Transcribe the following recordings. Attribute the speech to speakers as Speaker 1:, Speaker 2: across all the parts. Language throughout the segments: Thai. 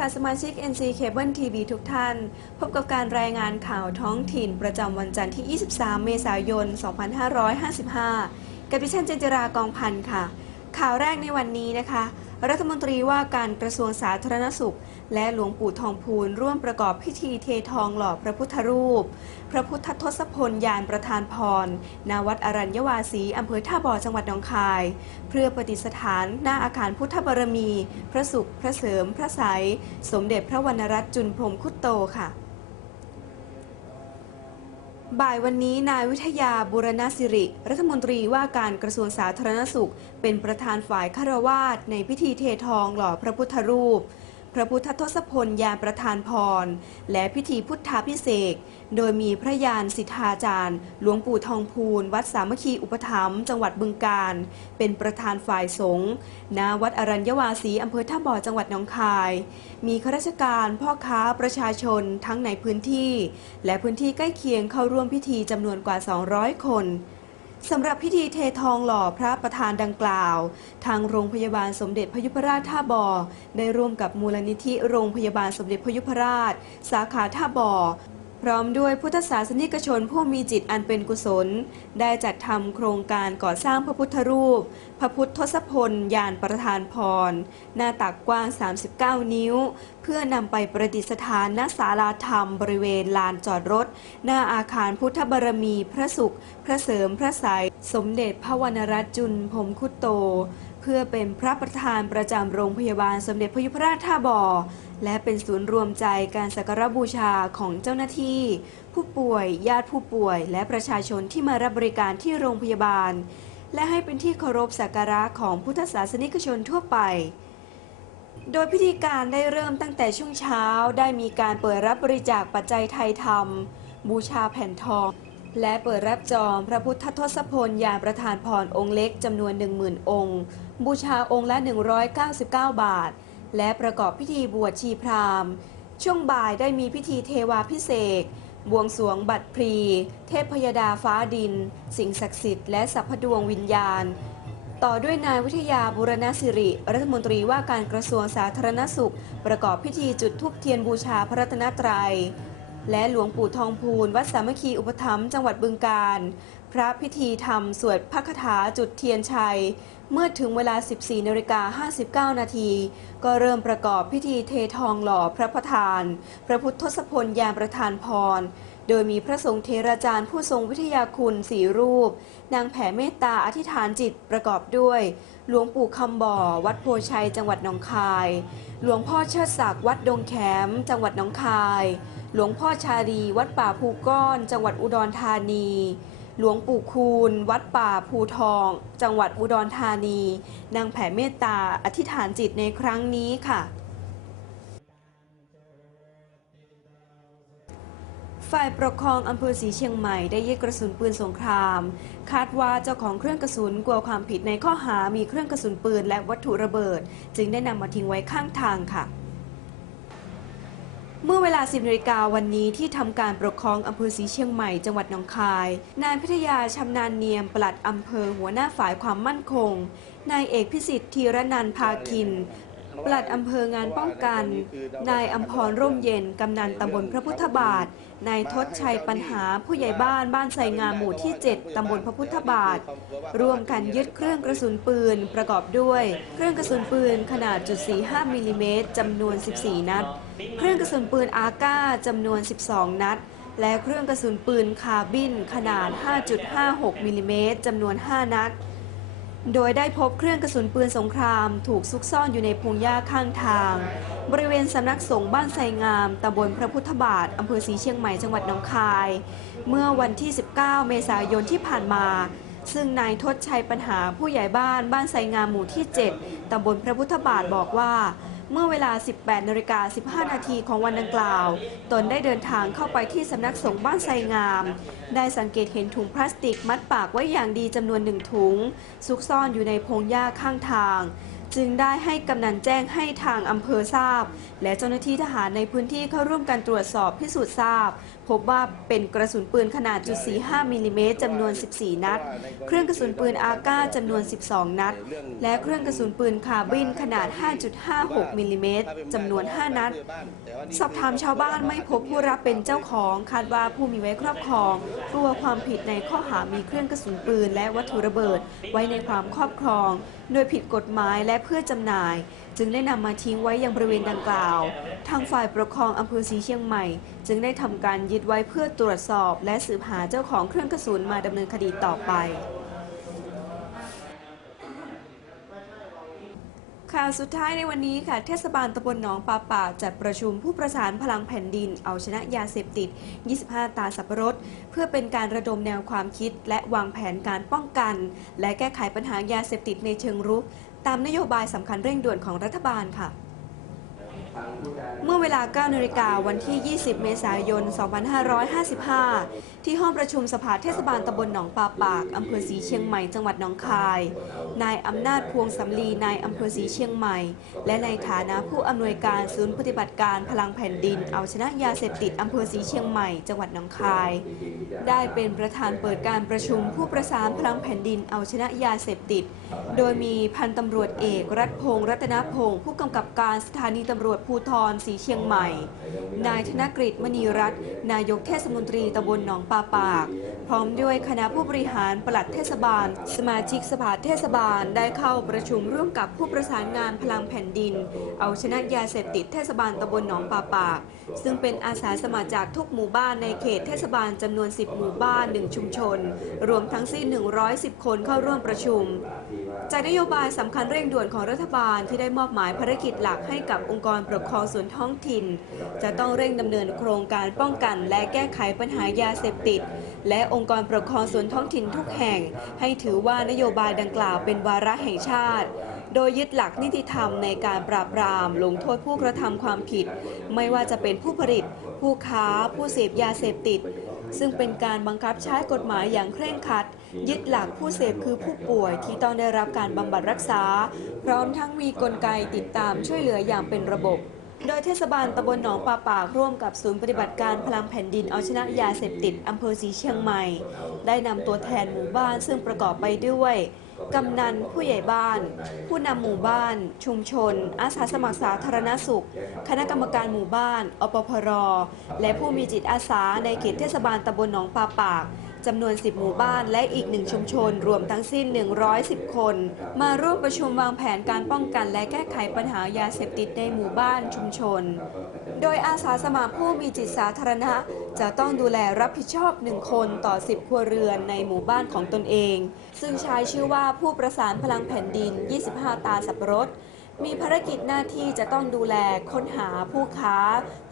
Speaker 1: สวัสดีค่ะสมาชิก NC Cable TV ทุกท่าน พบกับการรายงานข่าวท้องถิ่นประจำวันจันทร์ที่ 23 เมษายน 2555 กับดิฉันเจนจรากองพันธ์ค่ะ ข่าวแรกในวันนี้นะคะ รัฐมนตรีว่าการกระทรวงสาธารณสุข และหลวงปู่ทองพูนร่วมประกอบพิธีเททองหล่อพระพุทธรูป พระพุทธทศพลยานประธานพรณวัดอรัญญวาสีอำเภอท่าบ่อจังหวัดหนองคาย เพื่อประดิษฐานหน้าอาคารพุทธบารมี พระสุข พระเสริม พระไสยสมเด็จพระวรรณรัตน์จุนพรมคุตโตค่ะบ่ายวันนี้นายวิทยาบุรณสิริ รัฐมนตรีว่าการกระทรวงสาธารณสุข เป็นประธานฝ่ายคารวาสในพิธีเททองหล่อพระพุทธรูป พระพุทธทศพลยานประธานพร และพิธีพุทธาพิเศษ โดยมีพระยานสิทธาจารย์ หลวงปู่ทองพูนวัดสามัคคีอุปถัมภ์จังหวัดบึงการ เป็นประธานฝ่ายสงฆ์ณวัดอรัญญวาสีอำเภอท่าบ่อจังหวัดหนองคาย มีข้าราชการพ่อค้าประชาชนทั้งในพื้นที่ และพื้นที่ใกล้เคียงเข้าร่วมพิธีจำนวนกว่า 200 คน สำหรับพิธีเททองหล่อพระประธานดังกล่าว ทางโรงพยาบาลสมเด็จพยุพราชท่าบ่อได้ร่วมกับมูลนิธิโรงพยาบาลสมเด็จพยุพราช สาขาท่าบ่อ พร้อมด้วยพุทธศาสนิกชนผู้มีจิตอันเป็นกุศล ได้จัดทำโครงการก่อสร้างพระพุทธรูป พระพุทธทศพล ยานประธานพร หน้าตักกว้าง 39 นิ้ว เพื่อนำไปประดิษฐานณศาลาธรรมบริเวณลานจอดรถ หน้าอาคารพุทธบารมีพระสุข พระเสริมพระไสยสมเด็จพระวรรณรัตน์จุนพมคุตโต เพื่อเป็นพระประธานประจำโรงพยาบาลสมเด็จพระยุพราชท่าบ่อ และเป็นศูนย์รวมใจการสักการบูชาของเจ้าหน้าที่ ผู้ป่วย ญาติผู้ป่วย และประชาชนที่มารับบริการที่โรงพยาบาล และให้เป็นที่เคารพสักการะของพุทธศาสนิกชนทั่วไป โดยพิธีการได้เริ่มตั้งแต่ช่วงเช้าได้มีการเปิดรับบริจาคปัจจัยไทยธรรม บูชาแผ่นทอง และเปิดรับจองพระพุทธทศพลยานประธานพรองค์เล็กจำนวน 10,000 องค์ บูชาองค์ละ 199 บาท และประกอบพิธีบวชชีพราหมณ์ ช่วงบ่ายได้มีพิธีเทวาพิเศษบวงสรวงบัตรพลี เทพพยดาฟ้าดิน สิ่งศักดิ์สิทธิ์และสัพพดวงวิญญาณ ต่อด้วยนายวิทยาบุรณสิริ รัฐมนตรีว่าการกระทรวงสาธารณสุข ประกอบพิธีจุดธูปเทียนบูชาพระรัตนตรัย และหลวงปู่ทองพูนวัดสามัคคีอุปถัมภ์จังหวัดบึงการ พระพิธีธรรมสวดพระคาถาจุดเทียนชัย เมื่อถึงเวลา 14นาฬิกา59 นาที ก็เริ่มประกอบพิธีเททองหล่อพระประธาน พระพุทธทศพลยานประธานพร โดยมีพระสงฆ์เทราจารย์ผู้ทรงวิทยาคุณสี่รูป นางแผ่เมตตาอธิษฐานจิตประกอบด้วย หลวงปู่คำบ่อ วัดโพชัยจังหวัดหนองคาย หลวงพ่อเชิดศักดิ์วัดดงแขม จังหวัดหนองคาย หลวงพ่อชาลีวัดป่าภูก้อน จังหวัดอุดรธานี หลวงปู่คูณ วัดป่าภูทอง จังหวัดอุดรธานีนางแผ่เมตตาอธิษฐานจิตในครั้งนี้ค่ะฝ่ายปกครองอำเภอศรีเชียงใหม่ได้ยึดกระสุนปืนสงคราม คาดว่าเจ้าของเครื่องกระสุนกลัวความผิดในข้อหามีเครื่องกระสุนปืนและวัตถุระเบิด จึงได้นำมาทิ้งไว้ข้างทางค่ะ เมื่อเวลา 10นาฬิกาวันนี้ที่ทำการปกครองอำเภอสีเชียงใหม่ จังหวัดหนองคาย นายพิทยาชำนาญเนียมปลัดอำเภอหัวหน้าฝ่ายความมั่นคง นายเอกพิสิทธิ์ธีรนันพาคิน ปลัดอำเภองานป้องกัน นายอัมพรร่มเย็น กำนันตำบลพระพุทธบาท นายทศชัยปัญหาผู้ใหญ่บ้านบ้านไซงามหมู่ที่ 7 ตำบลพระพุทธบาท ร่วมกันยึดเครื่องกระสุนปืนประกอบด้วย เครื่องกระสุนปืนขนาดจุด45มิลลิเมตรจำนวน 14 นัด เครื่องกระสุนปืนอาก้าจำนวน 12 นัด และเครื่องกระสุนปืนคาบินขนาด 5.56มิลลิเมตรจำนวน 5 นัด โดยได้พบเครื่องกระสุนปืนสงคราม ถูกซุกซ่อนอยู่ในพงหญ้าข้างทาง บริเวณสำนักสงฆ์บ้านไซงามตำบลพระพุทธบาทอำเภอศรีเชียงใหม่จังหวัดหนองคาย เมื่อวันที่ 19 เมษายนที่ผ่านมา ซึ่งนายทศชัยปัญหาผู้ใหญ่บ้านบ้านไซงามหมู่ที่ 7ตำบลพระพุทธบาทบอกว่า เมื่อเวลา 18นาฬิกา15 นาทีของวันดังกล่าว ตนได้เดินทางเข้าไปที่สำนักสงฆ์บ้านไซงาม ได้สังเกตเห็นถุงพลาสติกมัดปากไว้อย่างดีจำนวนหนึ่งถุง ซุกซ่อนอยู่ในพงหญ้าข้างทาง จึงได้ให้กำนันแจ้งให้ทางอำเภอทราบ และเจ้าหน้าที่ทหารในพื้นที่เข้าร่วมกันตรวจสอบพิสูจน์ทราบ พบว่าเป็นกระสุนปืนขนาดจุด45มิลลิเมตรจำนวน 14 นัด เครื่องกระสุนปืนอาก้าจำนวน 12 นัด และเครื่องกระสุนปืนคาร์บินขนาด 5.56มิลลิเมตรจำนวน 5 นัด สอบถามชาวบ้านไม่พบผู้รับเป็นเจ้าของคาดว่าผู้มีไว้ครอบครองกลัวความผิดในข้อหามีเครื่องกระสุนปืนและวัตถุระเบิด ไว้ในความครอบครอง โดยผิดกฎหมายและเพื่อจำหน่ายจึงได้นำมาทิ้งไว้ยังบริเวณดังกล่าว ทางฝ่ายปกครองอำเภอศรีเชียงใหม่ จึงได้ทำการยึดไว้เพื่อตรวจสอบ และสืบหาเจ้าของเครื่องกระสุนมาดำเนินคดีต่อไป ข่าวสุดท้ายในวันนี้ค่ะ เทศบาลตำบลหนองปลาป่าจัดประชุมผู้ประสานพลังแผ่นดิน เอาชนะยาเสพติด 25 ตาสับปะรด เพื่อเป็นการระดมแนวความคิด และวางแผนการป้องกัน และแก้ไขปัญหายาเสพติดในเชิงรุก ตามนโยบายสำคัญเร่งด่วนของรัฐบาลค่ะ เมื่อเวลา 9 นาฬิกาวันที่ 20 เมษายน 2555 ที่ห้องประชุมสภาเทศบาลตำบลหนองปลาปาก อำเภอศรีเชียงใหม่ จังหวัดหนองคาย นายอำนาจพวงสำลี นายอำเภอศรีเชียงใหม่ และในฐานะผู้อำนวยการศูนย์ปฏิบัติการพลังแผ่นดิน เอาชนะยาเสพติดอำเภอศรีเชียงใหม่ จังหวัดหนองคาย ได้เป็นประธานเปิดการประชุมผู้ประสานพลังแผ่นดินเอาชนะยาเสพติด โดยมีพันตำรวจเอกรัฐพงษ์รัตนพงศ์ผู้กำกับการสถานีตำรวจภูธรสีเชียงใหม่ นายธนกฤษมณีรัตน์นายกเทศมนตรีตำบลหนองปลาปาก พร้อมด้วยคณะผู้บริหารปลัดเทศบาล สมาชิกสภาเทศบาลได้เข้าประชุมร่วมกับผู้ประสานงานพลังแผ่นดิน เอาชนะยาเสพติดเทศบาลตำบลหนองปลาปาก ซึ่งเป็นอาสาสมัครจากทุกหมู่บ้านในเขตเทศบาลจำนวน 10 หมู่บ้าน 1 ชุมชน รวมทั้งสิ้น 110 คนเข้าร่วมประชุม จากนโยบายสำคัญเร่งด่วนของรัฐบาลที่ได้มอบหมายภารกิจหลักให้กับองค์กรปกครองส่วนท้องถิ่น จะต้องเร่งดำเนินโครงการป้องกันและแก้ไขปัญหายาเสพติด และองค์กรปกครองส่วนท้องถิ่นทุกแห่ง ให้ถือว่านโยบายดังกล่าวเป็นวาระแห่งชาติ โดยยึดหลักนิติธรรมในการปราบปราม ลงโทษผู้กระทำความผิด ไม่ว่าจะเป็นผู้ผลิต ผู้ค้า ผู้เสพยาเสพติด ซึ่งเป็นการบังคับใช้กฎหมายอย่างเคร่งครัด ยึดหลักผู้เสพคือผู้ป่วยที่ต้องได้รับการบำบัดรักษา พร้อมทั้งมีกลไกติดตามช่วยเหลืออย่างเป็นระบบ โดยเทศบาลตำบลหนองปลาปากร่วมกับศูนย์ปฏิบัติการพลังแผ่นดินเอาชนะยาเสพติดอำเภอสีเชียงใหม่ ได้นำตัวแทนหมู่บ้านซึ่งประกอบไปด้วย กำนันผู้ใหญ่บ้าน ผู้นำหมู่บ้าน ชุมชน อาสาสมัครสาธารณสุข คณะกรรมการหมู่บ้าน อปพร และผู้มีจิตอาสาในเขตเทศบาลตำบลหนองปลาปากจำนวน 10 หมู่บ้านและอีกหนึ่งชุมชน รวมทั้งสิ้น 110 คน มาร่วมประชุมวางแผนการป้องกันและแก้ไขปัญหายาเสพติดในหมู่บ้านชุมชน โดยอาสาสมัครผู้มีจิตสาธารณะ จะต้องดูแลรับผิดชอบ 1 คนต่อ 10 ครัวเรือนในหมู่บ้านของตนเอง ซึ่งใช้ชื่อว่าผู้ประสานพลังแผ่นดิน 25 ตาสับรดมีภารกิจหน้าที่จะต้องดูแลค้นหาผู้ค้า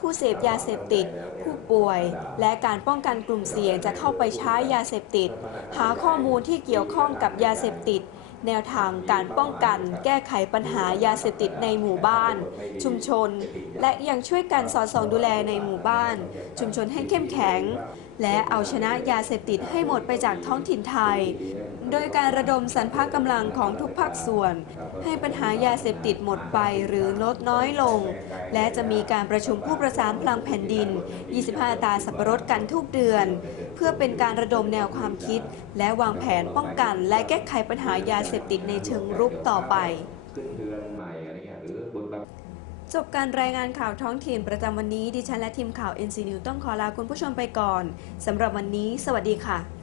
Speaker 1: ผู้เสพยาเสพติด ผู้ป่วย และการป้องกันกลุ่มเสี่ยงจะเข้าไปใช้ยาเสพติด หาข้อมูลที่เกี่ยวข้องกับยาเสพติด แนวทางการป้องกันแก้ไขปัญหายาเสพติดในหมู่บ้าน ชุมชน และยังช่วยกันสอดส่องดูแลในหมู่บ้าน ชุมชนให้เข้มแข็ง และเอาชนะยาเสพติดให้หมดไปจากท้องถิ่นไทย โดยการระดมสรรพกำลังของทุกภาคส่วน ให้ปัญหายาเสพติดหมดไปหรือลดน้อยลง และจะมีการประชุมผู้ประสานพลังแผ่นดิน 25 ตาสับปะรดกันทุกเดือน เพื่อเป็นการระดมแนวความคิด และวางแผนป้องกัน และแก้ไขปัญหายาเสพติดในเชิงรุกต่อไปจบการรายงานข่าวท้องถิ่นประจำวันนี้ ดิฉันและทีมข่าว NC News ต้องขอลาคุณผู้ชมไปก่อนสำหรับวันนี้ สวัสดีค่ะ